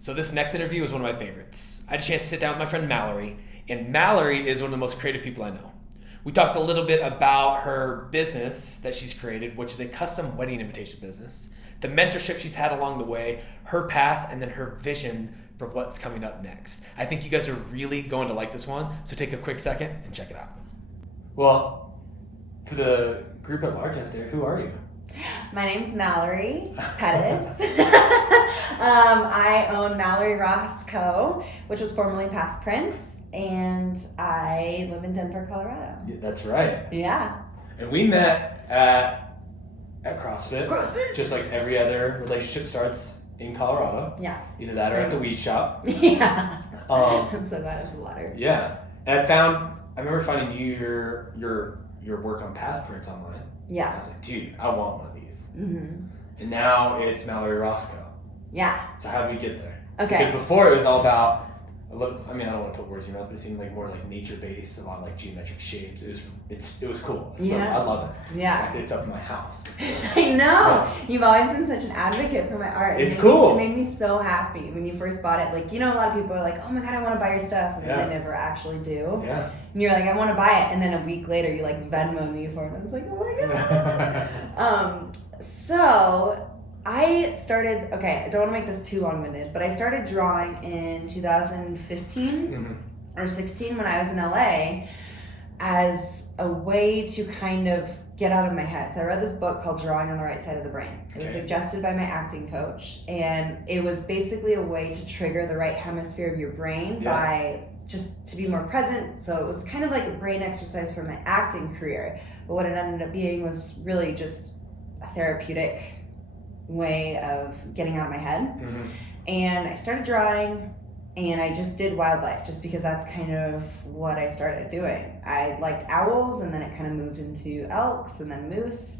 So this next interview is one of my favorites. I had a chance to sit down with my friend Mallory, and Mallory is one of the most creative people I know. We talked a little bit about her business that she's created, which is a custom wedding invitation business, the mentorship she's had along the way, her path, and then her vision for what's coming up next. I think you guys are really going to like this one, so take a quick second and check it out. Well, for the group at large out there, who are you? My name's Mallory Pettas. I own Mallory Ross Co., which was formerly Path Prints, and I live in Denver, Colorado. Yeah, that's right. Yeah. And we met at CrossFit. Just like every other relationship starts in Colorado. Yeah. Either that or at the weed shop. Yeah. I'm so bad as the latter. Yeah. And I remember finding your work on Path Prints online. Yeah. I was like, dude, I want one of these. Mm-hmm. And now it's Mallory Roscoe. Yeah. So how did we get there? Okay. Because before it was all about, I don't want to put words in your mouth, but it seemed like more like nature-based, a lot of like geometric shapes. It was cool. So Yeah. I love it. Yeah. In fact, it's up in my house. I know. Yeah. You've always been such an advocate for my art. It's cool. It made me so happy when you first bought it. Like, a lot of people are like, oh my God, I want to buy your stuff. And then they never actually do. Yeah. And you're like, I want to buy it. And then a week later, you like Venmo me for it. And I was like, oh my God. So I started, I don't want to make this too long-winded, but I started drawing in 2015 or 16 when I was in LA as a way to kind of get out of my head. So I read this book called Drawing on the Right Side of the Brain. It was suggested by my acting coach, and it was basically a way to trigger the right hemisphere of your brain by just to be more present. So it was kind of like a brain exercise for my acting career, but what it ended up being was really just a therapeutic way of getting out of my head. And I started drawing, and I just did wildlife just because that's kind of what I started doing. I liked owls, and then it kind of moved into elks and then moose.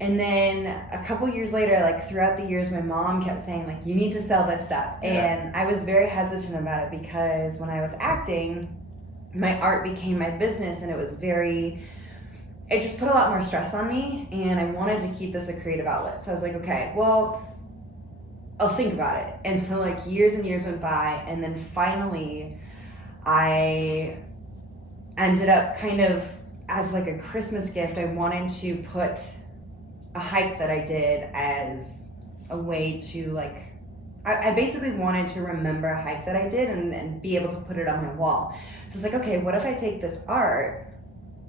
And then a couple years later, like throughout the years, my mom kept saying like, you need to sell this stuff. And I was very hesitant about it because when I was acting, my art became my business, and it just put a lot more stress on me, and I wanted to keep this a creative outlet. So I was like, okay, well, I'll think about it. And so like years and years went by, and then finally I ended up kind of as like a Christmas gift, I wanted to put a hike that I did as a way to like, I basically wanted to remember a hike that I did and be able to put it on my wall. So it's like, okay, what if I take this art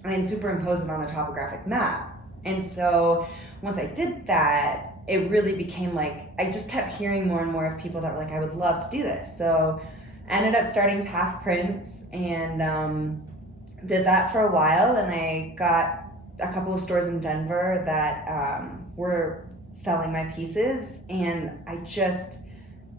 and superimpose it on the topographic map? And so once I did that, it really became like, I just kept hearing more and more of people that were like, I would love to do this. So I ended up starting Path Prints and did that for a while. And I got a couple of stores in Denver that were selling my pieces. And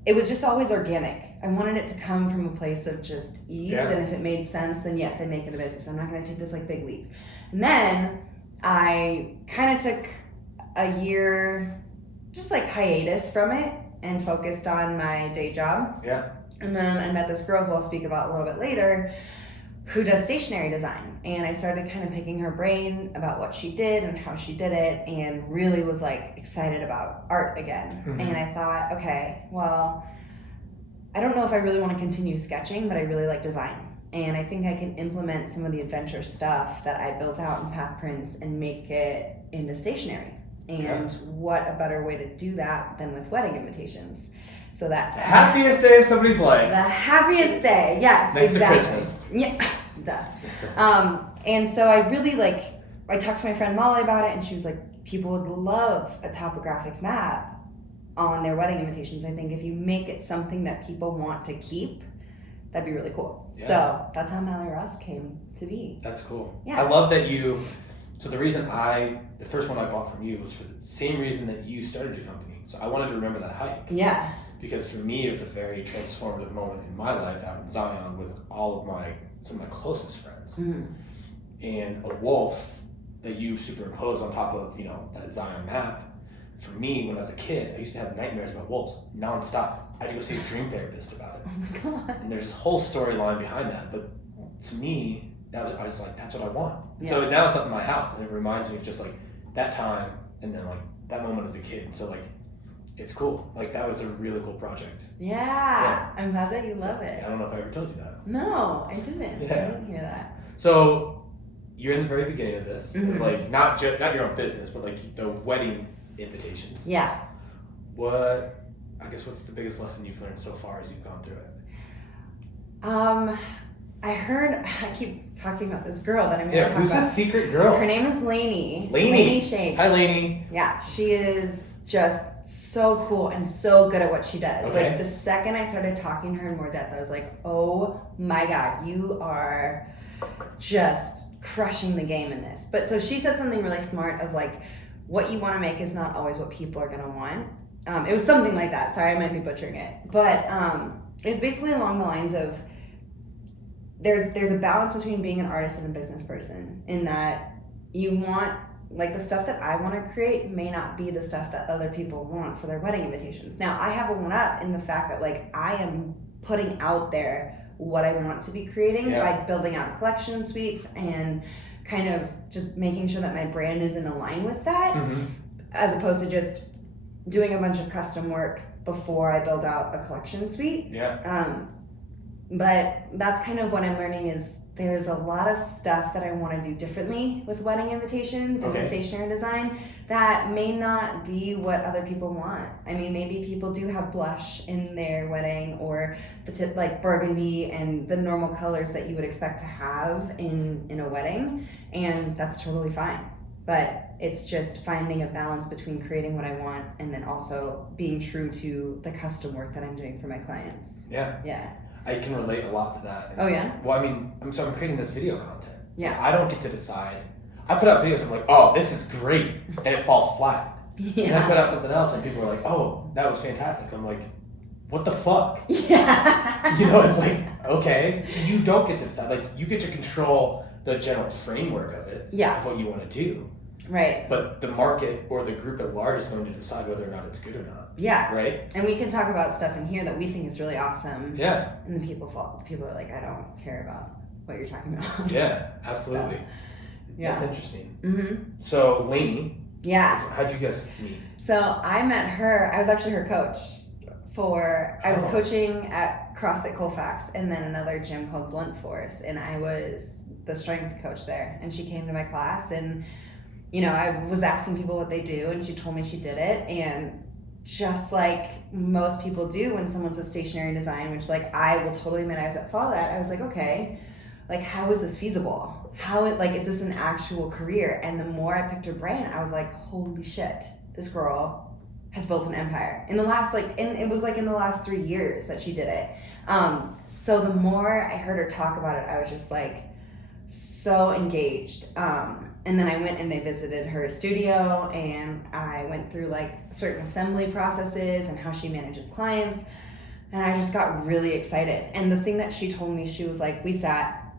it was just always organic. I wanted it to come from a place of just ease, and if it made sense, then yes, I'd make it a business. I'm not going to take this like big leap. And then I kind of took a year, just like hiatus from it, and focused on my day job. Yeah. And then I met this girl who I'll speak about a little bit later, who does stationery design, and I started kind of picking her brain about what she did and how she did it, and really was like excited about art again. And I thought, okay, well, I don't know if I really want to continue sketching, but I really like design. And I think I can implement some of the adventure stuff that I built out in Path Prints and make it into stationery. And what a better way to do that than with wedding invitations. So that's the happiest day of somebody's life. The happiest day, yes. Next exactly. to Christmas. Yeah, duh. And so I really I talked to my friend Molly about it, and she was like, people would love a topographic map on their wedding invitations. I think if you make it something that people want to keep, that'd be really cool. Yeah. So that's how Mallory Ross came to be. That's cool. Yeah. I love that so the first one I bought from you was for the same reason that you started your company. So I wanted to remember that hike. Yeah. Because for me, it was a very transformative moment in my life out in Zion with some of my closest friends. And a wolf that you superimpose on top of, that Zion map. For me, when I was a kid, I used to have nightmares about wolves nonstop. I had to go see a dream therapist about it. Oh my God. And there's this whole storyline behind that. But to me, I was like, that's what I want. Yeah. So now it's up in my house, and it reminds me of just like that time, and then like that moment as a kid. So like, It's cool. Like, that was a really cool project. Yeah. I'm glad that you love it. I don't know if I ever told you that. No, I didn't. Yeah. I didn't hear that. So, you're in the very beginning of this. Mhm. Like, not your own business, but like the wedding invitations. Yeah. What's the biggest lesson you've learned so far as you've gone through it? I keep talking about this girl that I'm going to talk who's about. this secret girl? Her name is Lainey. Lainey Shake. Hi, Lainey. Yeah, she is just so cool and so good at what she does. Okay. Like, the second I started talking to her in more depth, I was like, oh my God, you are just crushing the game in this. But so she said something really smart of like, what you want to make is not always what people are going to want. It was something like that. Sorry, I might be butchering it. But it's basically along the lines of, there's a balance between being an artist and a business person, in that you want, like, the stuff that I want to create may not be the stuff that other people want for their wedding invitations. Now, I have a one up in the fact that, like, I am putting out there what I want to be creating by building out collection suites and kind of just making sure that my brand is in line with that, as opposed to just doing a bunch of custom work before I build out a collection suite. Yeah. But that's kind of what I'm learning, is there's a lot of stuff that I want to do differently with wedding invitations and the stationery design that may not be what other people want. I mean, maybe people do have blush in their wedding, or like burgundy and the normal colors that you would expect to have in a wedding, and that's totally fine. But it's just finding a balance between creating what I want and then also being true to the custom work that I'm doing for my clients. Yeah. I can relate a lot to that. Oh, yeah? Well, I mean, I'm creating this video content. Yeah. I don't get to decide. I put out videos, I'm like, oh, this is great, and it falls flat. Yeah. And I put out something else, and people are like, oh, that was fantastic. And I'm like, what the fuck? Yeah. It's like, okay. So you don't get to decide. Like, you get to control the general framework of it, of what you want to do. Right. But the market or the group at large is going to decide whether or not it's good or not. Yeah. Right? And we can talk about stuff in here that we think is really awesome. Yeah. And then people are like, I don't care about what you're talking about. Yeah, absolutely. So, yeah. That's interesting. Mm-hmm. So, Lainey. Yeah. How'd you guys meet? So I met her, I was actually her coach I was coaching at CrossFit Colfax and then another gym called Blunt Force, and I was the strength coach there. And she came to my class, and I was asking people what they do, and she told me she did it. And just like most people do when someone says stationary design, which, like, I will totally admit I was at fault at, I was like, okay, like, how is this feasible? Is this an actual career? And the more I picked her brain, I was like, holy shit, this girl has built an empire in the last, it was in the last 3 years that she did it. So the more I heard her talk about it, I was just like so engaged. And then I went and they visited her studio, and I went through certain assembly processes and how she manages clients. And I just got really excited. And the thing that she told me, she was like, we sat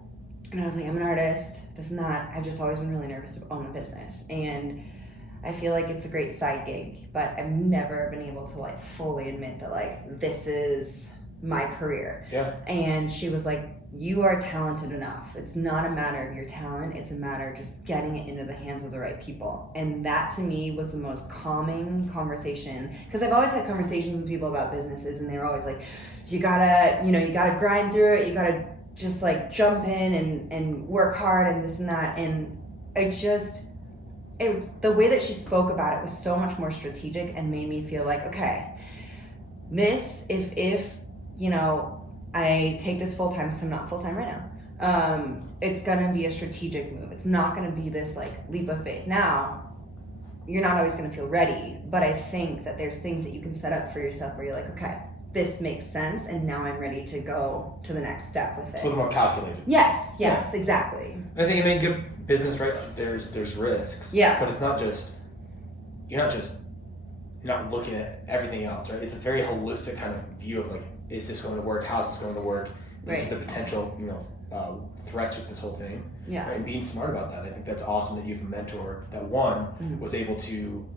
and I was like, I'm an artist. I've just always been really nervous to own a business. And I feel like it's a great side gig, but I've never been able to fully admit that this is my career. Yeah. And she was like, you are talented enough. It's not a matter of your talent. It's a matter of just getting it into the hands of the right people. And that to me was the most calming conversation, because I've always had conversations with people about businesses, and they were always like, you gotta grind through it. You gotta just jump in and work hard and this and that. And the way that she spoke about it was so much more strategic and made me feel like, okay, this, if I take this full time, because I'm not full time right now, it's gonna be a strategic move. It's not gonna be this leap of faith. Now, you're not always gonna feel ready, but I think that there's things that you can set up for yourself where you're like, okay, this makes sense, and now I'm ready to go to the next step with it. It's a little more calculated. Yes, exactly. I think in good business, right, there's risks. Yeah. But it's not just, you're not looking at everything else, right? It's a very holistic kind of view of is this going to work? How's this going to work? These are the potential, threats with this whole thing. Yeah. Right? And being smart about that. I think that's awesome that you have a mentor that was able to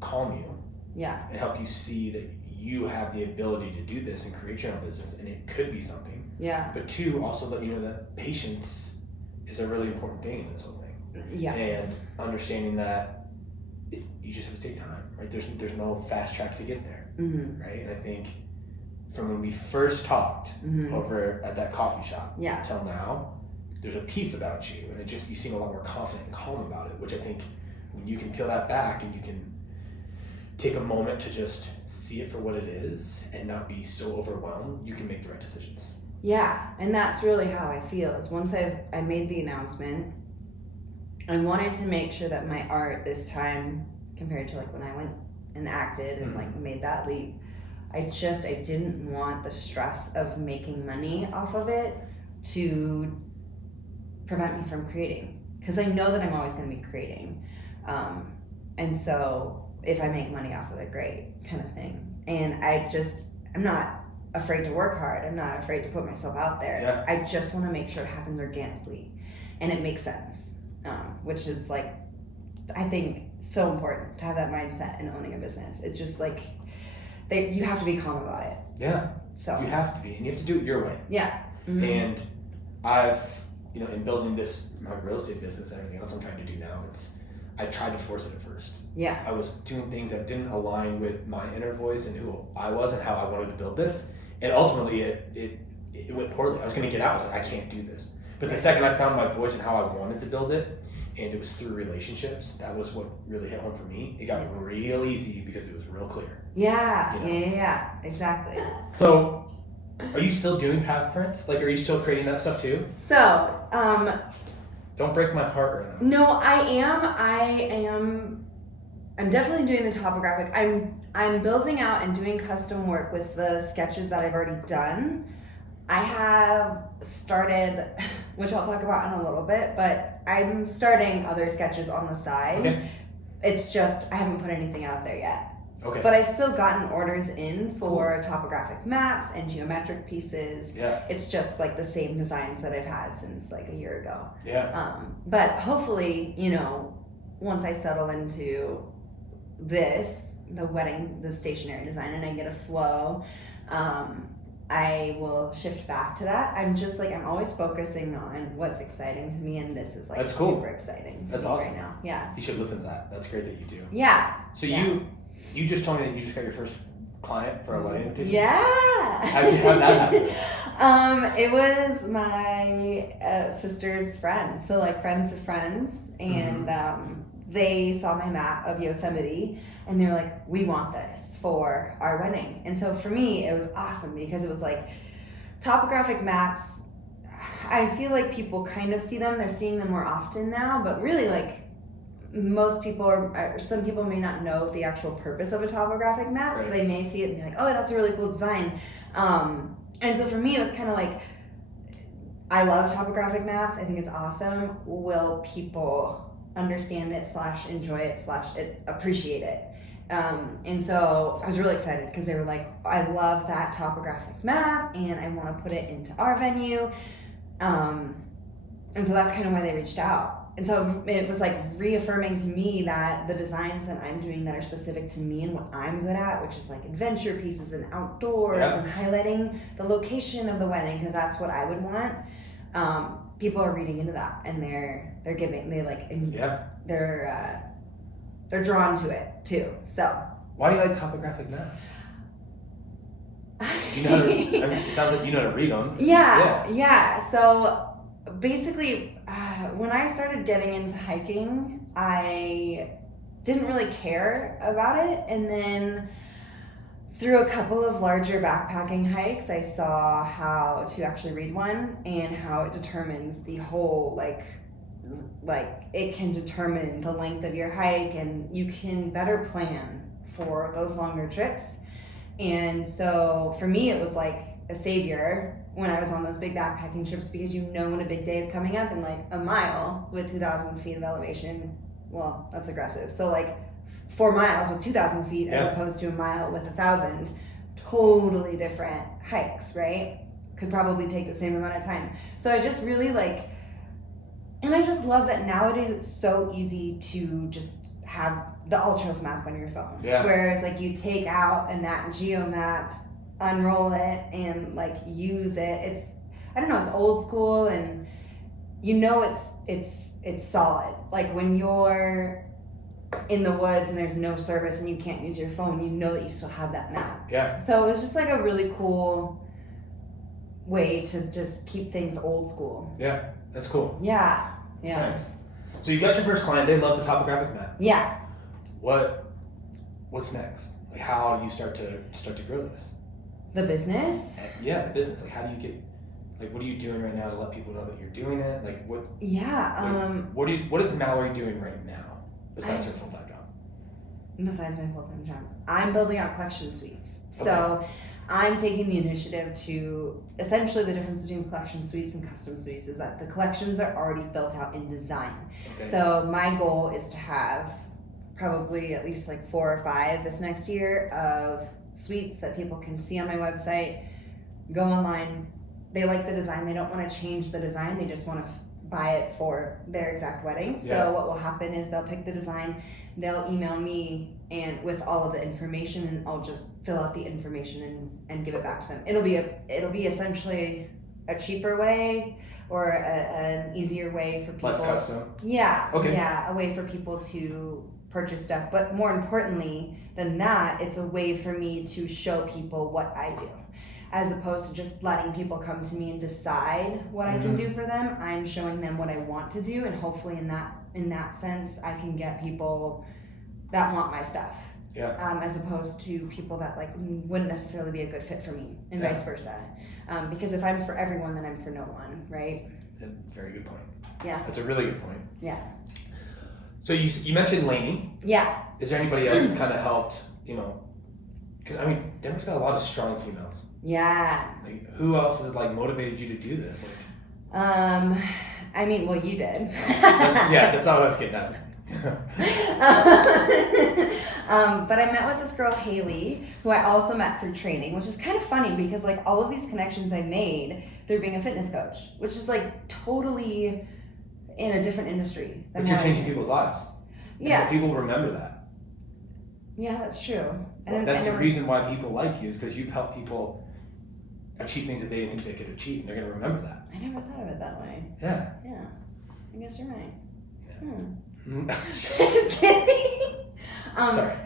calm you. Yeah. And help you see that you have the ability to do this and create your own business, and it could be something. Yeah. But 2, also let you know that patience is a really important thing in this whole thing. Yeah. And understanding that you just have to take time, right? There's no fast track to get there. right? And I think from when we first talked over at that coffee shop until now, there's a piece about you, and you seem a lot more confident and calm about it, which I think when you can peel that back and you can take a moment to just see it for what it is and not be so overwhelmed, you can make the right decisions. Yeah, and that's really how I feel. Is once I made the announcement, I wanted to make sure that my art this time, compared to like when I went and acted and like made that leap, I didn't want the stress of making money off of it to prevent me from creating, because I know that I'm always going to be creating, and so if I make money off of it, great, kind of thing. And I'm not afraid to work hard. I'm not afraid to put myself out there. Yeah. I just want to make sure it happens organically and it makes sense, which is like, I think so important to have that mindset in owning a business. It's just like you have to be calm about it. Yeah. So you have to be, and you have to do it your way. Yeah. And I've, in building my real estate business and everything else I'm trying to do now, I tried to force it at first. Yeah. I was doing things that didn't align with my inner voice and who I was and how I wanted to build this. And ultimately it went poorly. I was going to get out. I was like, I can't do this. But the second I found my voice and how I wanted to build it, and it was through relationships, that was what really hit home for me. It got real easy because it was real clear. Yeah. Yeah, exactly. So, are you still doing path prints? Like, are you still creating that stuff too? So, don't break my heart right now. No, I am. I'm definitely doing the topographic. I'm building out and doing custom work with the sketches that I've already done. I have started, which I'll talk about in a little bit, but I'm starting other sketches on the side. Okay. It's just I haven't put anything out there yet. Okay. But I've still gotten orders in for topographic maps and geometric pieces. Yeah. It's just like the same designs that I've had since like a year ago. Yeah. But hopefully, once I settle into the stationary design, and I get a flow, I will shift back to that. I'm always focusing on what's exciting to me, and this is like That's cool. super exciting. That's awesome right now. Yeah. You should listen to that. That's great that you do. Yeah. So yeah. you just told me that you just got your first client for a wedding invitation? Yeah. How did that happen? It was my sister's friend. So like friends of friends. And they saw my map of Yosemite and they were like, we want this for our wedding. And so for me, it was awesome because it was like topographic maps. I feel like people kind of see them. They're seeing them more often now, but really like most people or some people may not know the actual purpose of a topographic map. Right. So they may see it and be like, oh, that's a really cool design. And so for me, it was kind of like, I love topographic maps. I think it's awesome. Will people understand it / enjoy it / appreciate it? And so I was really excited because they were like, I love that topographic map and I want to put it into our venue. And so that's kind of why they reached out. And so it was like reaffirming to me that the designs that I'm doing that are specific to me and what I'm good at, which is like adventure pieces and outdoors and highlighting the location of the wedding, because that's what I would want. People are reading into that and they're drawn to it too. So why do you like topographic maps? It sounds like you know how to read them. Yeah. So basically, when I started getting into hiking, I didn't really care about it. And then through a couple of larger backpacking hikes, I saw how to actually read one and how it determines the whole, like it can determine the length of your hike and you can better plan for those longer trips. And so for me, it was like a savior when I was on those big backpacking trips, because when a big day is coming up, and like a mile with 2,000 feet of elevation, well, that's aggressive. So like 4 miles with 2,000 feet as opposed to a mile with 1,000, totally different hikes, right? Could probably take the same amount of time. So I just really and I just love that nowadays it's so easy to just have the Ultras map on your phone. Yeah. Whereas like you take out a Nat Geo map, unroll it and like use it. It's old school, and it's solid. Like when you're in the woods and there's no service and you can't use your phone, you know that you still have that map. Yeah. So it was just like a really cool way to just keep things old school. Yeah, that's cool. Yeah. Yeah. Nice. So you got your first client. They love the topographic map. Yeah. What's next? Like, how do you start to grow this? The business? Yeah, the business. Like, how do you get? Like, what are you doing right now to let people know that you're doing it? Like, what? Yeah. What is Mallory doing right now besides her full-time job? Besides my full-time job, I'm building out collection suites. Okay. So I'm taking the initiative to, essentially the difference between collection suites and custom suites is that the collections are already built out in design. Okay. So my goal is to have probably at least like 4 or 5 this next year of suites that people can see on my website, go online. They like the design. They don't want to change the design. They just want to buy it for their exact wedding. Yeah. So what will happen is they'll pick the design, they'll email me and with all of the information, and I'll just fill out the information and give it back to them. It'll be essentially a cheaper way or an easier way for people. Less custom. Yeah. Okay. Yeah, a way for people to purchase stuff. But more importantly than that, it's a way for me to show people what I do. As opposed to just letting people come to me and decide what I can do for them, I'm showing them what I want to do, and hopefully in that sense, I can get people that want my stuff. Yeah. As opposed to people that like wouldn't necessarily be a good fit for me, and vice versa. Because if I'm for everyone, then I'm for no one, right? That's a very good point. Yeah. That's a really good point. Yeah. So you mentioned Lainey. Yeah. Is there anybody else that's kind of helped? Because I mean, Denver's got a lot of strong females. Yeah. Like, who else has like motivated you to do this? Like, I mean, well, you did. that's not what I was getting at. But I met with this girl, Haley, who I also met through training, which is kind of funny because like all of these connections I made through being a fitness coach, which is like totally in a different industry. But you're changing people's lives. Yeah. And people remember that. Yeah, that's true. That's the reason why people like you, is because you help people achieve things that they didn't think they could achieve, and they're going to remember that. I never thought of it that way. Yeah. Yeah. I guess you're right. Yeah. Just kidding. Sorry.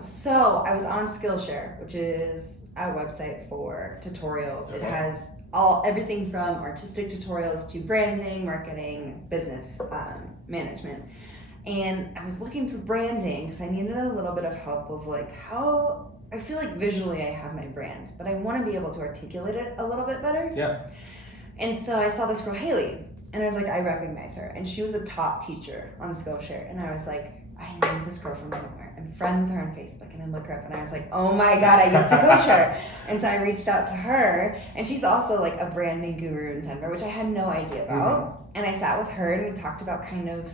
So I was on Skillshare, which is a website for tutorials. Okay. It has everything from artistic tutorials to branding, marketing, business management. And I was looking through branding because I needed a little bit of help of like how I feel like visually I have my brand, but I want to be able to articulate it a little bit better. Yeah. And so I saw this girl, Haley, and I was like, I recognize her. And she was a top teacher on Skillshare. And I was like, I know this girl from somewhere. I'm friends with her on Facebook. And I look her up and I was like, oh my God, I used to coach her. And so I reached out to her. And she's also like a branding guru in Denver, which I had no idea about. And I sat with her and we talked about kind of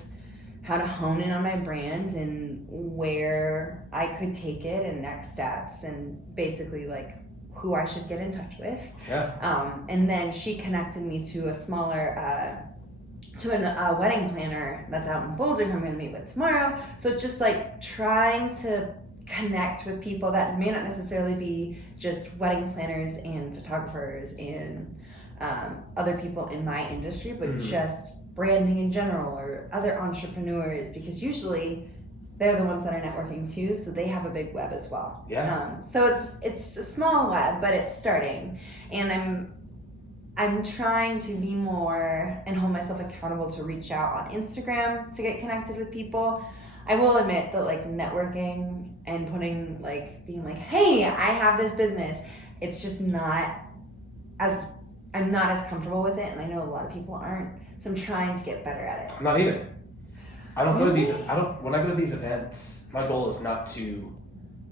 how to hone in on my brand and where I could take it and next steps and basically like who I should get in touch with. Yeah. And then she connected me to a smaller, to a wedding planner that's out in Boulder who I'm going to meet with tomorrow. So it's just like trying to connect with people that may not necessarily be just wedding planners and photographers and other people in my industry, but just branding in general or other entrepreneurs, because usually they're the ones that are networking too, so they have a big web as well. Yeah. So it's a small web, but it's starting, and I'm trying to be more and hold myself accountable to reach out on Instagram to get connected with people. I will admit that like networking and being like, hey, I have this business, it's just not as, I'm not as comfortable with it, and I know a lot of people aren't, so I'm trying to get better at it. I'm not either. I don't go to these. When I go to these events, my goal is not to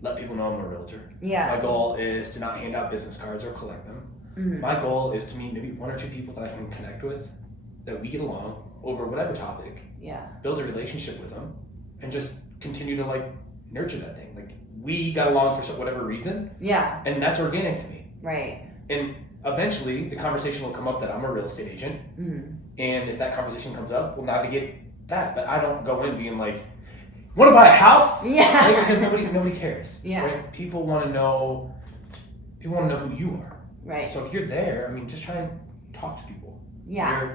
let people know I'm a realtor. Yeah. My goal is to not hand out business cards or collect them. Mm-hmm. My goal is to meet maybe 1 or 2 people that I can connect with, that we get along over whatever topic. Yeah. Build a relationship with them, and just continue to like nurture that thing. Like, we got along for whatever reason. Yeah. And that's organic to me. Right. And eventually, the conversation will come up that I'm a real estate agent. Mm-hmm. And if that conversation comes up, we'll navigate that. But I don't go in being like, want to buy a house? Yeah. Right? Because nobody cares. Yeah. Right? People want to know who you are. Right. So if you're there, I mean, just try and talk to people. Yeah.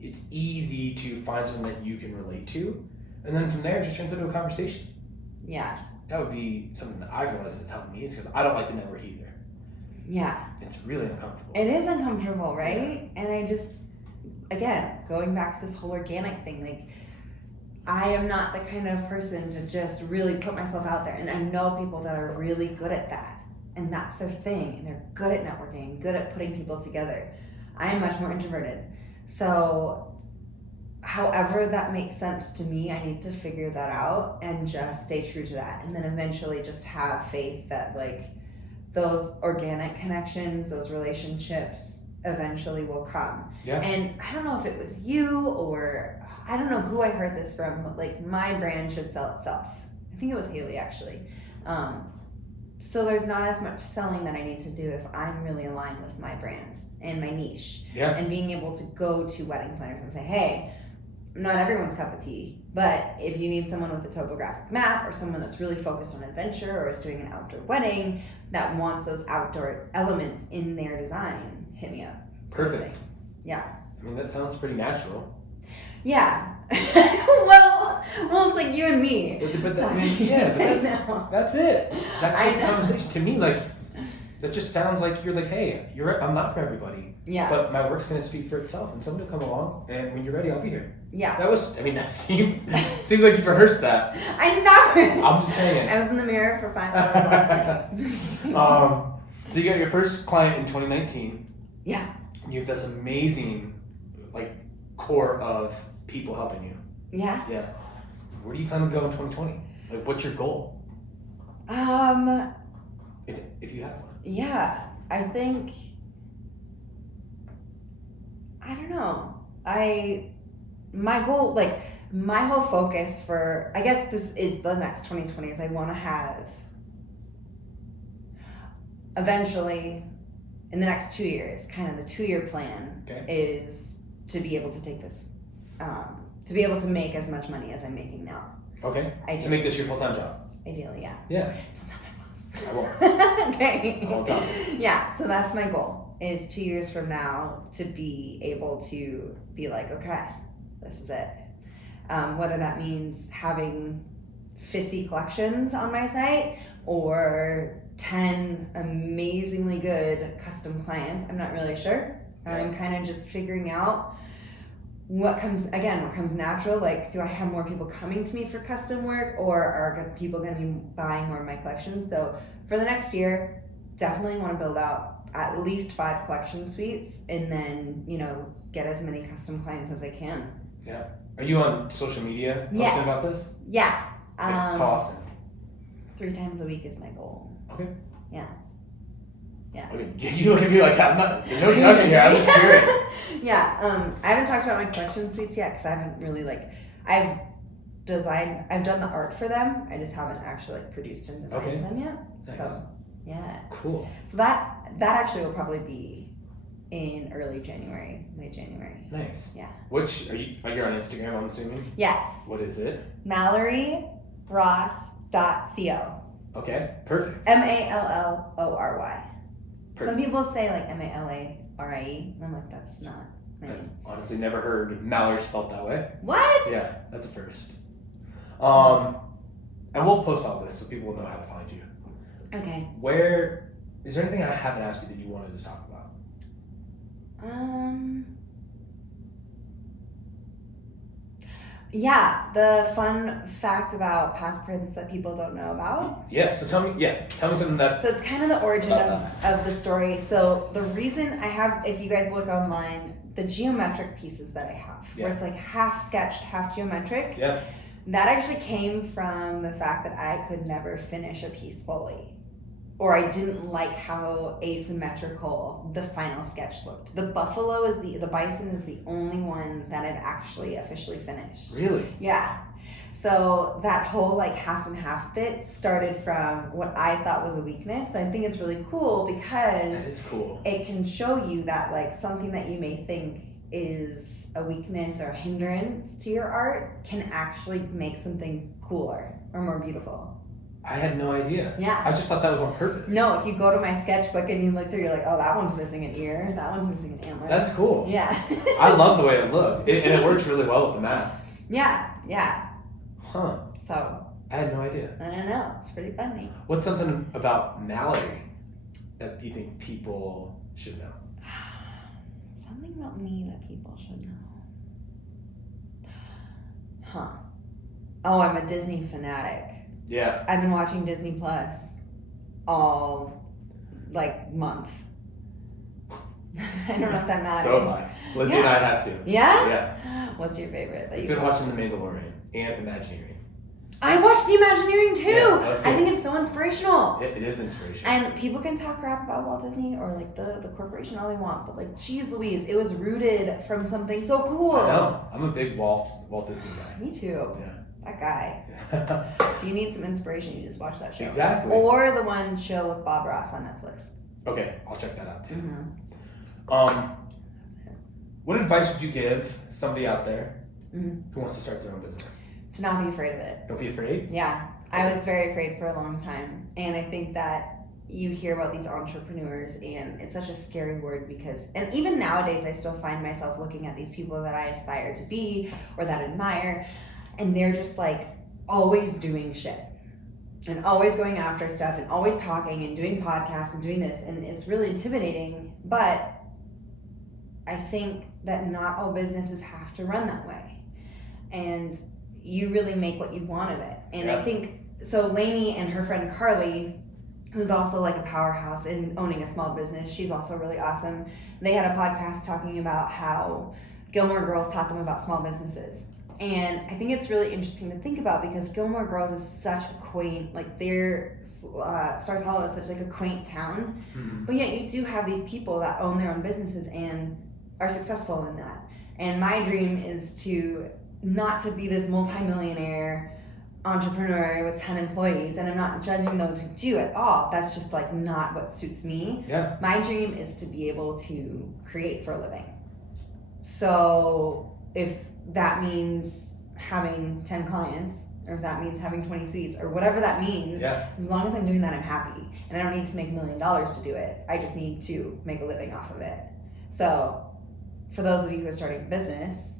it's easy to find something that you can relate to, and then from there, it just turns into a conversation. Yeah. That would be something that I've realized that's helped me, is because I don't like to network either. Yeah. It's really uncomfortable. It is uncomfortable, right? Yeah. And I just, again, going back to this whole organic thing, like, I am not the kind of person to just really put myself out there. And I know people that are really good at that. And that's their thing. And they're good at networking, good at putting people together. I am much more introverted. So however that makes sense to me, I need to figure that out and just stay true to that. And then eventually just have faith that, like, those organic connections, those relationships eventually will come. Yeah. And I don't know if it was you or I don't know who I heard this from, but like, my brand should sell itself. I think it was Haley, actually. So there's not as much selling that I need to do if I'm really aligned with my brand and my niche. Yeah. And being able to go to wedding planners and say, hey, not everyone's cup of tea, but if you need someone with a topographic map or someone that's really focused on adventure or is doing an outdoor wedding that wants those outdoor elements in their design, hit me up. Perfect. Yeah. I mean, that sounds pretty natural. Yeah. well, it's like you and me. But that's it. That's just a conversation. To me, like, that just sounds like you're like, hey, I'm not for everybody. Yeah. But my work's gonna speak for itself, and somebody will come along, and when you're ready, I'll be here. Yeah. That seemed like you've rehearsed that. I did not. I'm just saying. I was in the mirror for 5 hours last night. So you got your first client in 2019. Yeah. You have this amazing, like, core of people helping you. Yeah. Yeah. Where do you plan to go in 2020? Like, what's your goal? If you have one. Yeah, I think, I don't know. My goal, like, my whole focus for, I guess this is the next 2020, is I want to have, eventually, in the next 2 years, kind of the 2-year plan is to be able to take this, to be able to make as much money as I'm making now. Okay. To make this your full-time job. Ideally, yeah. Yeah. Don't tell my boss. I won't. Okay. I won't tell. Yeah, so that's my goal, is 2 years from now to be able to be like, okay, this is it. Whether that means having 50 collections on my site or 10 amazingly good custom clients, I'm not really sure. I'm kind of just figuring out what comes natural. Like, do I have more people coming to me for custom work, or are people going to be buying more of my collections? So for the next year, definitely want to build out at least 5 collection suites, and then, get as many custom clients as I can. Yeah. Are you on social media posting about this? Yeah. How often? 3 times a week is my goal. Okay. Yeah. Yeah. I mean, you look at me like there's no judging here. I'm just curious. Yeah. I haven't talked about my collection suites yet because I haven't really I've done the art for them. I just haven't actually produced and designed them yet. Nice. So yeah. Cool. So that actually will probably be in early January, late January. Nice. Yeah. Which are you on Instagram, I'm assuming? Yes. What is it? MalloryRoss.co. Okay. Perfect. MALLORY. Perfect. Some people say like MALARIE, and I'm like, that's not my name. I've honestly never heard Mallory spelled that way. What? Yeah, that's a first. And we'll post all this so people will know how to find you. Okay. Is there anything I haven't asked you that you wanted to talk about? Yeah, the fun fact about path prints that people don't know about. Yeah, so tell me something that... So it's kind of the origin of the story. So the reason I have, if you guys look online, the geometric pieces that I have, where it's like half sketched, half geometric, that actually came from the fact that I could never finish a piece fully. Or I didn't like how asymmetrical the final sketch looked. The buffalo the bison is the only one that I've actually officially finished. Really? Yeah. So that whole like half and half bit started from what I thought was a weakness. So I think it's really cool because that is cool. It can show you that like something that you may think is a weakness or a hindrance to your art can actually make something cooler or more beautiful. I had no idea. Yeah. I just thought that was on purpose. No, if you go to my sketchbook and you look through, you're like, oh, that one's missing an ear. That one's missing an antler. That's cool. Yeah. I love the way it looked. And it works really well with the map. Yeah, yeah. Huh. So. I had no idea. I don't know. It's pretty funny. What's something about Mallory that you think people should know? Something about me that people should know. Huh. Oh, I'm a Disney fanatic. Yeah. I've been watching Disney Plus all, month. I don't know if that matters. So fun. Lizzie and I have to. Yeah? Yeah. What's your favorite? I've been watching The Mandalorian and Imagineering. I watched The Imagineering too. Yeah, I think it's so inspirational. It is inspirational. And people can talk crap about Walt Disney or the corporation all they want, but geez Louise, it was rooted from something so cool. I know. I'm a big Walt Disney guy. Me too. Yeah. That guy. If you need some inspiration, you just watch that show. Exactly. Or the one show with Bob Ross on Netflix. Okay, I'll check that out too. Mm-hmm. What advice would you give somebody out there Mm-hmm. who wants to start their own business? To not be afraid of it. Don't be afraid. Yeah, I was very afraid for a long time, and I think that you hear about these entrepreneurs, and it's such a scary word because, and even nowadays, I still find myself looking at these people that I aspire to be or that I admire, and they're just always doing shit and always going after stuff and always talking and doing podcasts and doing this, and it's really intimidating. But I think that not all businesses have to run that way, and you really make what you want of it. And I think so. Lainey and her friend Carly, who's also a powerhouse in owning a small business, she's also really awesome. They had a podcast talking about how Gilmore Girls taught them about small businesses. And I think it's really interesting to think about because Gilmore Girls is such a quaint, Stars Hollow is such a quaint town. Mm-hmm. But yet you do have these people that own their own businesses and are successful in that. And my dream is to not to be this multimillionaire entrepreneur with 10 employees, and I'm not judging those who do at all. That's just not what suits me. Yeah. My dream is to be able to create for a living. So if that means having 10 clients, or if that means having 20 suites, or whatever that means, as long as I'm doing that, I'm happy. And I don't need to make $1 million to do it. I just need to make a living off of it. So for those of you who are starting a business,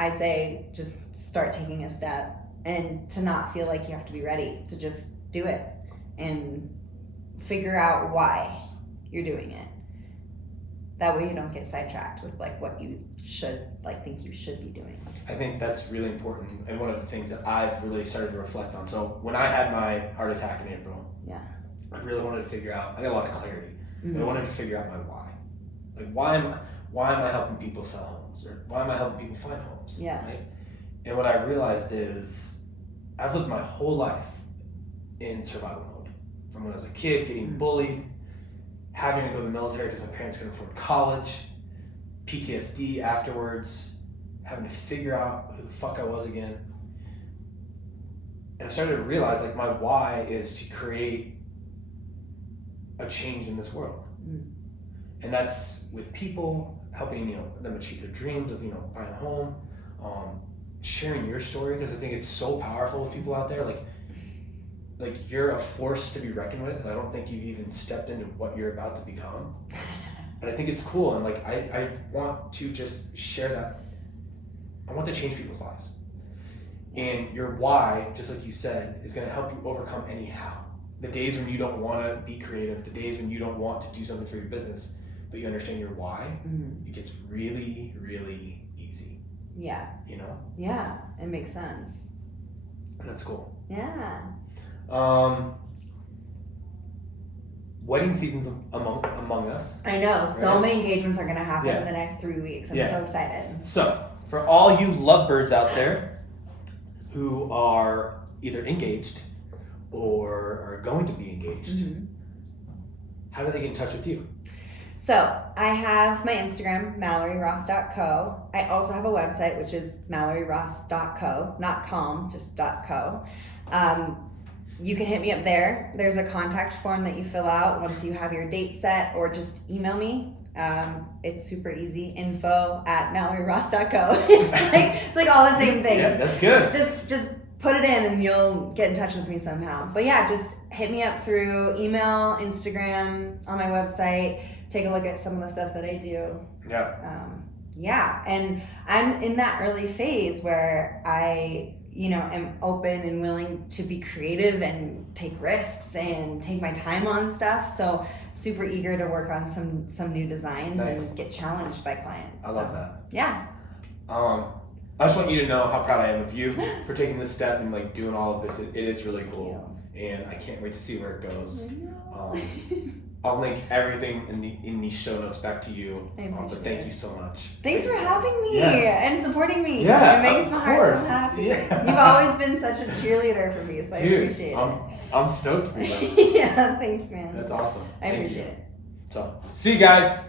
I say just start taking a step and to not feel like you have to be ready, to just do it and figure out why you're doing it. That way you don't get sidetracked with what you should think you should be doing. I think that's really important, and one of the things that I've really started to reflect on. So when I had my heart attack in April, I really wanted to figure out, I got a lot of clarity, but I wanted to figure out my why. Why am I helping people sell homes? Or why am I helping people find homes? Yeah. Right? And what I realized is I've lived my whole life in survival mode. From when I was a kid, getting bullied, having to go to the military because my parents couldn't afford college, PTSD afterwards, having to figure out who the fuck I was again. And I started to realize my why is to create a change in this world. And that's with people, helping them achieve their dreams of buying a home, sharing your story, because I think it's so powerful with people out there. You're a force to be reckoned with, and I don't think you've even stepped into what you're about to become. And I think it's cool, and I want to just share that. I want to change people's lives, and your why, just like you said, is going to help you overcome any how. The days when you don't want to be creative, the days when you don't want to do something for your business, but you understand your why, it gets really, really easy. Yeah. Yeah, it makes sense. That's cool. Yeah. Wedding season's among us. I know. Right? So many engagements are going to happen in the next 3 weeks. I'm so excited. So, for all you lovebirds out there who are either engaged or are going to be engaged, how do they get in touch with you? So I have my Instagram, MalloryRoss.co. I also have a website, which is MalloryRoss.co, not com, just .co. You can hit me up there. There's a contact form that you fill out once you have your date set, or just email me. It's super easy, info@MalloryRoss.co. It's like all the same things. Yeah, that's good. Just put it in and you'll get in touch with me somehow. But yeah, just hit me up through email, Instagram, on my website. Take a look at some of the stuff that I do. Yeah. And I'm in that early phase where I, am open and willing to be creative and take risks and take my time on stuff. So super eager to work on some new designs and get challenged by clients. I love that. Yeah. I just want you to know how proud I am of you for taking this step and like doing all of this. It is really cool, and I can't wait to see where it goes. I'll link everything in the show notes back to you. But thank you so much. Thanks for having me and supporting me. Yeah, it makes my heart so happy. Yeah. You've always been such a cheerleader for me, so I appreciate it. I'm stoked for you. Yeah, thanks, man. That's awesome. I appreciate it. So, see you guys.